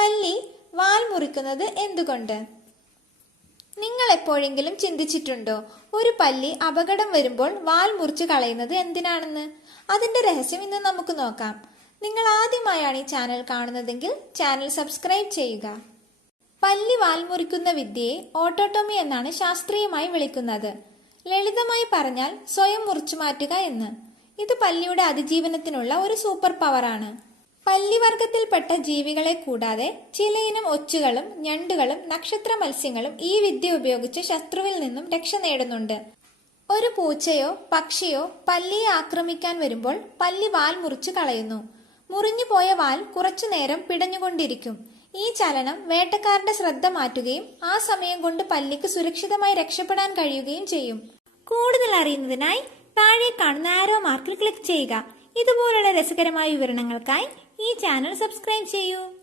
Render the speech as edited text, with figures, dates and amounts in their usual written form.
പല്ലി വാൽ മുറിക്കുന്നത് എന്തുകൊണ്ട്? നിങ്ങൾ എപ്പോഴെങ്കിലും ചിന്തിച്ചിട്ടുണ്ടോ ഒരു പല്ലി അപകടം വരുമ്പോൾ വാൽ മുറിച്ചു കളയുന്നത് എന്തിനാണെന്ന്? അതിന്റെ രഹസ്യം ഇന്ന് നമുക്ക് നോക്കാം. നിങ്ങൾ ആദ്യമായാണ് ഈ ചാനൽ കാണുന്നതെങ്കിൽ ചാനൽ സബ്സ്ക്രൈബ് ചെയ്യുക. പല്ലി വാൽ മുറിക്കുന്ന വിദ്യയെ ഓട്ടോട്ടോമി എന്നാണ് ശാസ്ത്രീയമായി വിളിക്കുന്നത്. ലളിതമായി പറഞ്ഞാൽ സ്വയം മുറിച്ചു മാറ്റുക എന്ന്. ഇത് പല്ലിയുടെ അതിജീവനത്തിനുള്ള ഒരു സൂപ്പർ പവറാണ്. പല്ലിവർഗത്തിൽപ്പെട്ട ജീവികളെ കൂടാതെ ചിലയിനം ഒച്ചുകളും ഞണ്ടുകളും നക്ഷത്ര മത്സ്യങ്ങളും ഈ വിദ്യ ഉപയോഗിച്ച് ശത്രുവിൽ നിന്നും രക്ഷ നേടുന്നുണ്ട്. ഒരു പൂച്ചയോ പക്ഷിയോ പല്ലിയെ ആക്രമിക്കാൻ വരുമ്പോൾ പല്ലി വാൽ മുറിച്ചു കളയുന്നു. മുറിഞ്ഞു പോയ വാൽ കുറച്ചു നേരം പിടഞ്ഞുകൊണ്ടിരിക്കും. ഈ ചലനം വേട്ടക്കാരന്റെ ശ്രദ്ധ മാറ്റുകയും ആ സമയം കൊണ്ട് പല്ലിക്ക് സുരക്ഷിതമായി രക്ഷപ്പെടാൻ കഴിയുകയും ചെയ്യും. കൂടുതൽ അറിയുന്നതിനായി താഴെ കാണുന്ന ആരോ മാർക്കിൽ ക്ലിക്ക് ചെയ്യുക. ഇതുപോലുള്ള രസകരമായ വിവരണങ്ങൾക്കായി ഈ ചാനൽ സബ്സ്ക്രൈബ് ചെയ്യൂ.